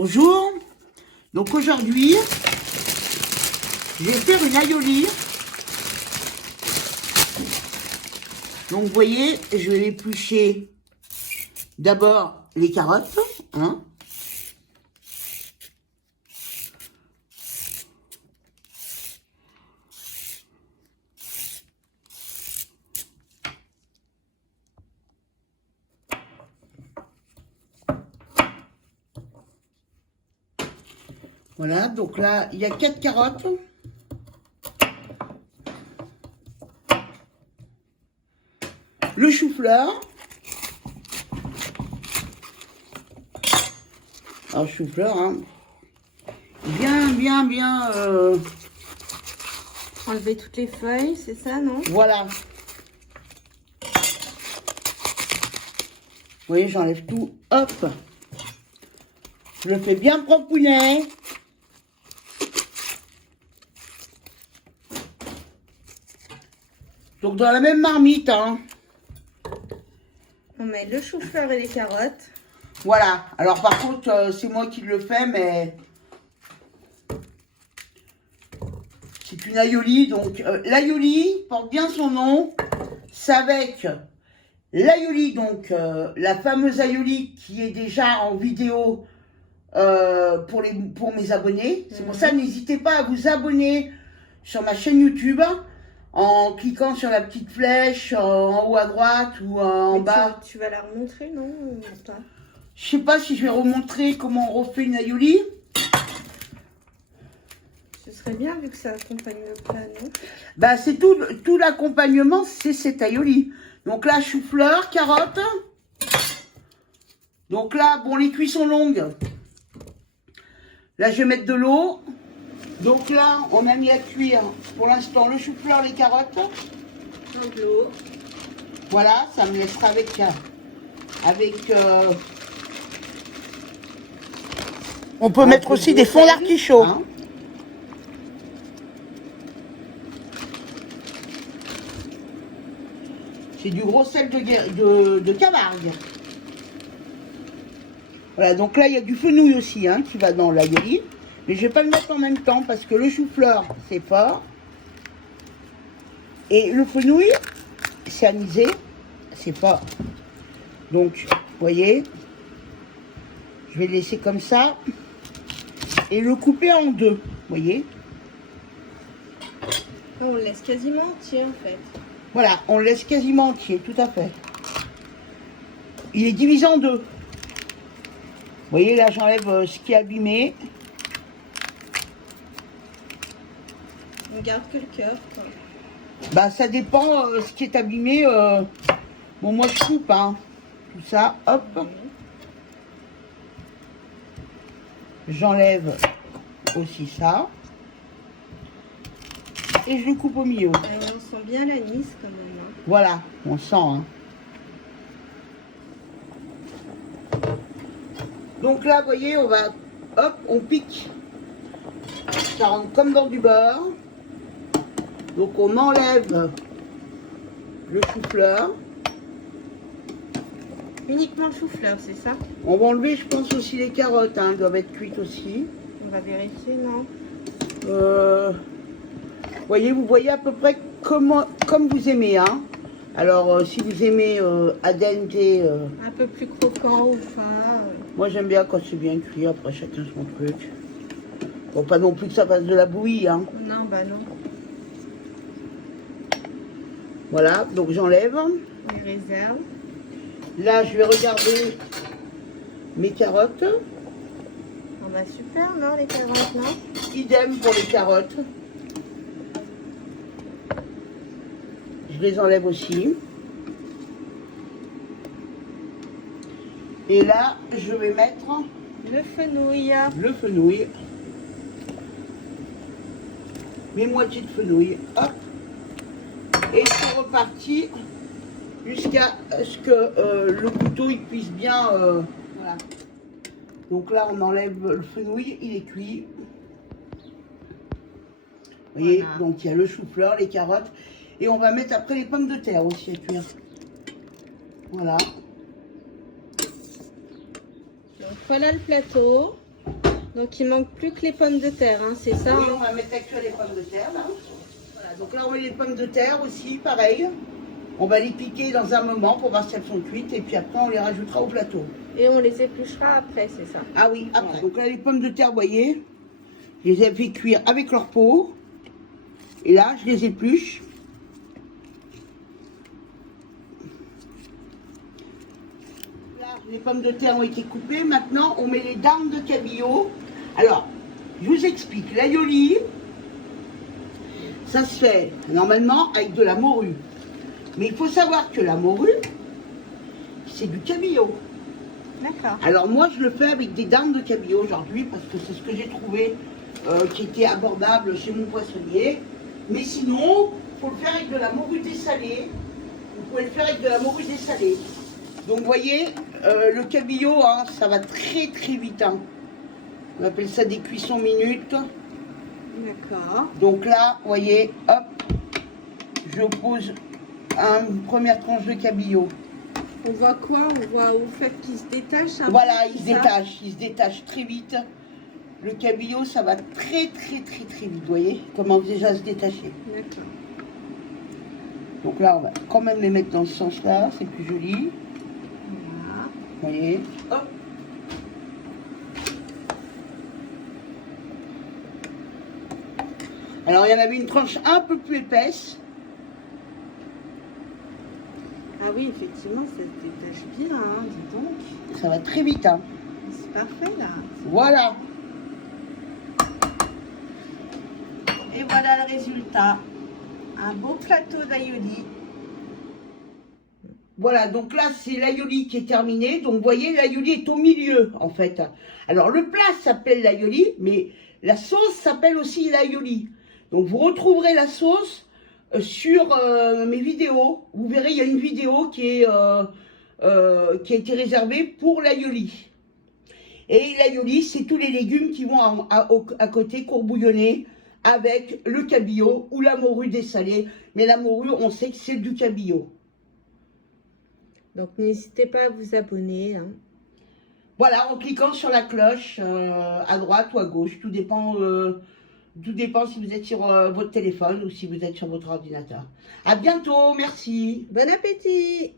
Bonjour, donc aujourd'hui, je vais faire une aioli. Donc vous voyez, je vais éplucher d'abord les carottes, hein. Voilà, donc là, il y a 4 carottes. Le chou-fleur. Alors, chou-fleur, hein, bien. Enlever toutes les feuilles, c'est ça, non? Voilà. Vous voyez, j'enlève tout. Hop. Je le fais bien propounet. Donc, dans la même marmite, hein. On met le chou-fleur et les carottes. Voilà. Alors, par contre, c'est moi qui le fais, mais c'est une aioli. Donc, l'aioli porte bien son nom. C'est avec l'aioli, donc la fameuse aioli qui est déjà en vidéo pour mes abonnés. C'est pour ça, n'hésitez pas à vous abonner sur ma chaîne YouTube en cliquant sur la petite flèche en haut à droite ou en bas. Tu vas la remontrer, non? Ou pas? Je sais pas si je vais remontrer comment on refait une aioli. Ce serait bien vu que ça accompagne le plat, non? Bah, c'est tout l'accompagnement, c'est cette aioli. Donc là, chou-fleur, carottes. Donc là, bon, les cuissons longues. Là, je vais mettre de l'eau. Donc là, on a mis à cuire pour l'instant le chou-fleur, les carottes. Dans de l'eau. Voilà, ça me laissera on peut mettre aussi des fonds d'artichaut. Hein. C'est du gros sel de Camargue. Voilà, donc là, il y a du fenouil aussi hein, qui va dans l'aioli. Mais je ne vais pas le mettre en même temps parce que le chou-fleur, c'est fort. Et le fenouil, c'est anisé, c'est fort. Donc, vous voyez, je vais le laisser comme ça. Et le couper en deux, vous voyez. On le laisse quasiment entier, en fait. Voilà, on le laisse quasiment entier, tout à fait. Il est divisé en deux. Vous voyez, là, j'enlève ce qui est abîmé. On garde que le cœur, quoi. Bah, ça dépend ce qui est abîmé. Bon, moi, je coupe, hein. Tout ça, hop. J'enlève aussi ça. Et je le coupe au milieu. On sent bien l'anis, quand même. Hein. Voilà, on sent, hein. Donc là, vous voyez, on va, hop, on pique. Ça rentre comme dans du beurre. Donc on enlève le chou-fleur. Uniquement le chou-fleur, c'est ça? On va enlever, je pense, aussi les carottes, hein, elles doivent être cuites aussi. On va vérifier, non? Vous voyez à peu près comme vous aimez, hein. Alors, si vous aimez al dente... un peu plus croquant ou pas. Moi, j'aime bien quand c'est bien cuit, après chacun son truc. Faut pas non plus que ça fasse de la bouillie, hein. Non, bah non. Voilà, donc j'enlève. On les réserve. Là, je vais regarder mes carottes. Oh bah super, non, les carottes, non? Idem pour les carottes. Je les enlève aussi. Et là, je vais mettre le fenouil. Le fenouil. Mes moitiés de fenouil. Hop. Et c'est reparti jusqu'à ce que le couteau il puisse bien... voilà. Donc là, on enlève le fenouil, il est cuit. Vous voyez, voilà. Donc il y a le chou-fleur, les carottes. Et on va mettre après les pommes de terre aussi à cuire. Voilà. Donc voilà le plateau. Donc il manque plus que les pommes de terre, hein, c'est ça Oui, hein? on va mettre actuellement les pommes de terre là. Voilà, donc là on met les pommes de terre aussi, pareil. On va les piquer dans un moment pour voir si elles sont cuites et puis après on les rajoutera au plateau. Et on les épluchera après, c'est ça? Ah oui, après. Donc là les pommes de terre, vous voyez, je les ai fait cuire avec leur peau. Et là je les épluche. Là les pommes de terre ont été coupées. Maintenant on met les dames de cabillaud. Alors, je vous explique. L'aioli, ça se fait normalement avec de la morue. Mais il faut savoir que la morue, c'est du cabillaud. D'accord. Alors moi, je le fais avec des dames de cabillaud aujourd'hui parce que c'est ce que j'ai trouvé qui était abordable chez mon poissonnier. Mais sinon, il faut le faire avec de la morue dessalée. Vous pouvez le faire avec de la morue dessalée. Donc vous voyez, le cabillaud, hein, ça va très très vite. Hein. On appelle ça des cuissons minutes. D'accord. Donc là, vous voyez, hop, je pose une première tranche de cabillaud. On voit quoi? On voit au fait qu'il se détache un Voilà, peu, il se c'est ça? détache, il se détache très vite. Le cabillaud, ça va très très très très vite, vous voyez, comment déjà se détacher. D'accord. Donc là, on va quand même les mettre dans ce sens-là, c'est plus joli. Voilà. Vous voyez, hop. Alors, il y en avait une tranche un peu plus épaisse. Ah oui, effectivement, ça se détache bien, hein, dis donc. Ça va très vite, hein. C'est parfait là. Voilà. Et voilà le résultat. Un beau plateau d'aioli. Voilà, donc là, c'est l'aioli qui est terminé. Donc, vous voyez, l'aioli est au milieu, en fait. Alors, le plat s'appelle l'aioli, mais la sauce s'appelle aussi l'aioli. Donc, vous retrouverez la sauce sur mes vidéos. Vous verrez, il y a une vidéo qui a été réservée pour l'aioli. Et l'aioli, c'est tous les légumes qui vont à côté courbouillonnés avec le cabillaud ou la morue dessalée. Mais la morue, on sait que c'est du cabillaud. Donc n'hésitez pas à vous abonner. Hein. Voilà, en cliquant sur la cloche à droite ou à gauche. Tout dépend si vous êtes sur votre téléphone ou si vous êtes sur votre ordinateur. À bientôt, merci. Bon appétit!